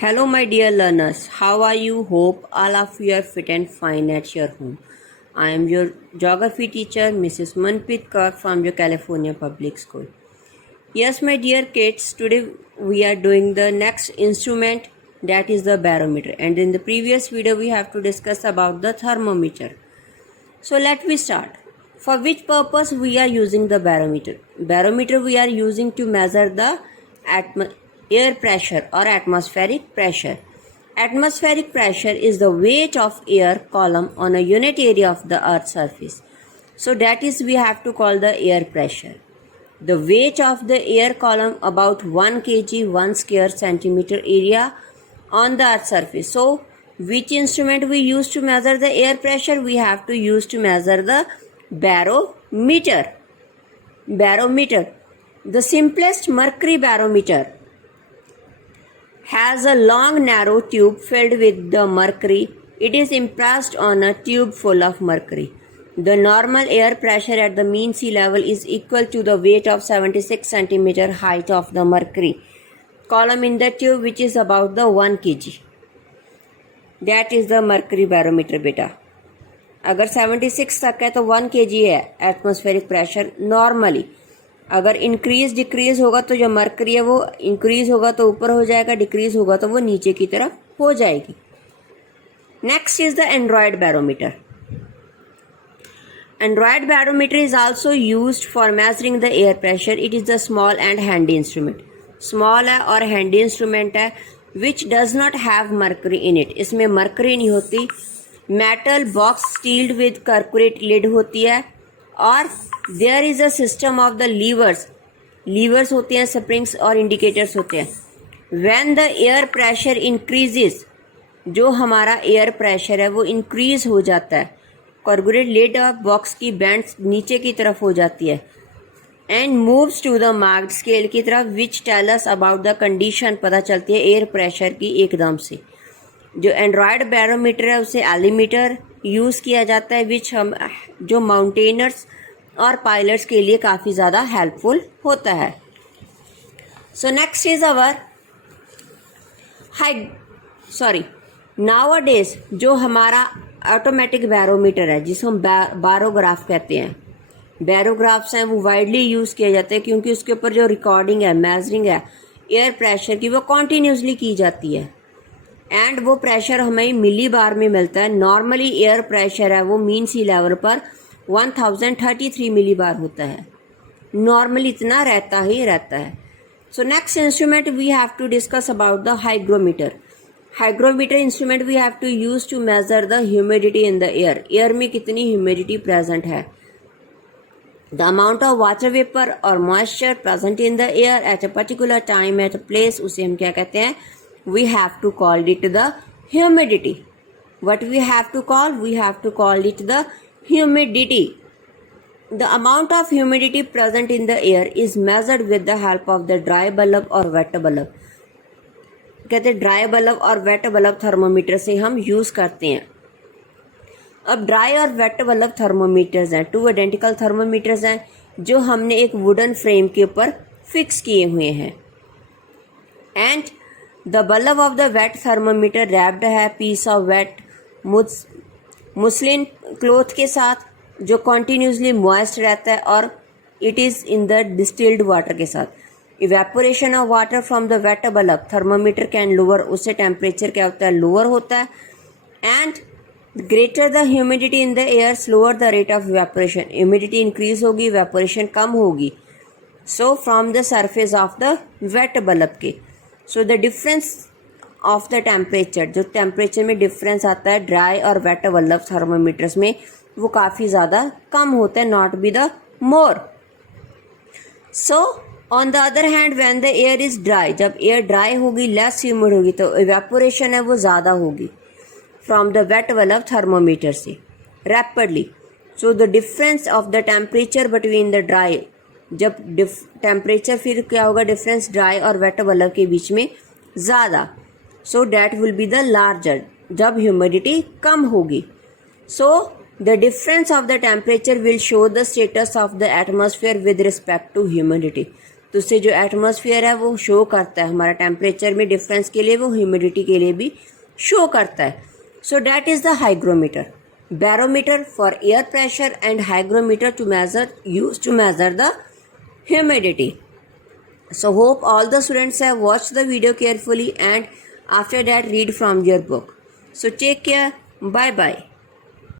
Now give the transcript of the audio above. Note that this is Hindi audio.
Hello, my dear learners. How are you? Hope all of you are fit and fine at your home. I am your geography teacher, Mrs. Manpreet Kaur from your California Public School. Yes, my dear kids, today we are doing the next instrument, that is the barometer. And in the previous video, we have to discuss about the thermometer. So let me start. For which purpose we are using the barometer? Barometer we are using to measure the air pressure or atmospheric pressure. Atmospheric pressure is the weight of air column on a unit area of the earth's surface. So that is we have to call the air pressure. The weight of the air column about 1 kg 1 square centimeter area on the earth's surface. So which instrument we use to measure the air pressure? We have to use to measure the barometer. Barometer. The simplest mercury barometer has a long narrow tube filled with the mercury. It is impressed on a tube full of mercury. The normal air pressure at the mean sea level is equal to the weight of 76 centimeter height of the mercury column in the tube, which is about the 1 kg. That is the mercury barometer बेटा. अगर 76 तक है तो 1 kg है एटमॉस्फेरिक प्रेशर नॉर्मली. अगर इंक्रीज डिक्रीज होगा तो जो मर्करी है वो इंक्रीज होगा तो ऊपर हो जाएगा, डिक्रीज होगा तो वो नीचे की तरफ हो जाएगी. Next is the aneroid barometer. Aneroid barometer is also used for measuring the air pressure. It is the small and handy instrument. Small है और हैंडी इंस्ट्रूमेंट है which does not have mercury in it. इसमें मर्करी नहीं होती. Metal box sealed with corrugated lid होती है और there is a system of the levers होते हैं, स्प्रिंग्स और इंडिकेटर्स होते हैं. When the air pressure increases, जो हमारा एयर प्रेशर है वो इंक्रीज हो जाता है, कर्कुरेट लिड बॉक्स की बैंड नीचे की तरफ हो जाती है and moves to the marked scale की तरफ which tell us about the condition. पता चलती है एयर प्रेशर की एकदम से. जो एंड्रॉयड बैरोमीटर है उसे एलिमीटर यूज़ किया जाता है विच हम जो माउंटेनर्स और पायलट्स के लिए काफ़ी ज़्यादा हेल्पफुल होता है. So next is our nowadays जो हमारा ऑटोमेटिक बैरोमीटर है जिसे हम बारोग्राफ कहते हैं. बैरोग्राफ्स हैं वो वाइडली यूज़ किए जाते हैं क्योंकि उसके ऊपर जो रिकॉर्डिंग है, मेजरिंग है एयर प्रेशर की वो कॉन्टीन्यूसली की जाती है एंड वो प्रेशर हमें मिली बार में मिलता है. नॉर्मली एयर प्रेशर है वो मीन सी लेवल पर 1033 मिली बार होता है. नॉर्मली इतना रहता ही रहता है. So next instrument we have to discuss about the hygrometer. Hygrometer instrument we have to use to measure the humidity in the air. Air में कितनी ह्यूमिडिटी प्रेजेंट है. The amount of water vapour और moisture present in the air at a particular time at a place, उसे हम क्या कहते हैं? We have to call it the humidity. What we have to call? We have to call it the humidity. The amount of humidity present in the air is measured with the help of the dry bulb or wet bulb. कहते हैं ड्राई बल्ब और वेट बल्ब थर्मोमीटर से हम यूज़ करते हैं. अब ड्राई और वेट बल्ब थर्मोमीटर्स हैं, 2 आइडेंटिकल थर्मोमीटर्स हैं जो हमने एक वुडन फ्रेम के ऊपर फिक्स किए हुए हैं. And the bulb of the wet thermometer wrapped है piece of wet muslin cloth के साथ जो कॉन्टीन्यूसली मॉइस्ट रहता है और it is in the distilled water के साथ. Evaporation of water from the wet bulb thermometer can lower, उससे टेम्परेचर क्या होता है? लोअर होता है. And greater the humidity in the air slower the rate of evaporation. Humidity increase होगी, इवेपोरेशन कम होगी. सो from the surface of the wet bulb के. So the difference of the temperature, जो टेम्परेचर में डिफरेंस आता है ड्राई और वेट बल्ब थर्मोमीटर्स में, वो काफ़ी ज़्यादा कम होता है, not be the more. So on the other hand when the air is dry, जब एयर ड्राई होगी, लेस ह्यूमिड होगी, तो इवेपोरेशन है वो ज़्यादा होगी from the wet bulb thermometer से rapidly. So the difference of the temperature between the dry, जब टेम्परेचर फिर क्या होगा? डिफरेंस ड्राई और वेट बल्ब के बीच में ज़्यादा. So that will be the larger, जब ह्यूमिडिटी कम होगी. So the difference of the temperature will show the status of the atmosphere with respect to humidity. तो उससे जो एटमॉस्फेयर है वो शो करता है, हमारा टेम्परेचर में डिफरेंस के लिए वो ह्यूमिडिटी के लिए भी शो करता है. So that is the hygrometer. Barometer for air pressure and hygrometer to measure use to measure the humidity. So hope all the students have watched the video carefully and after that read from your book. So take care. Bye bye.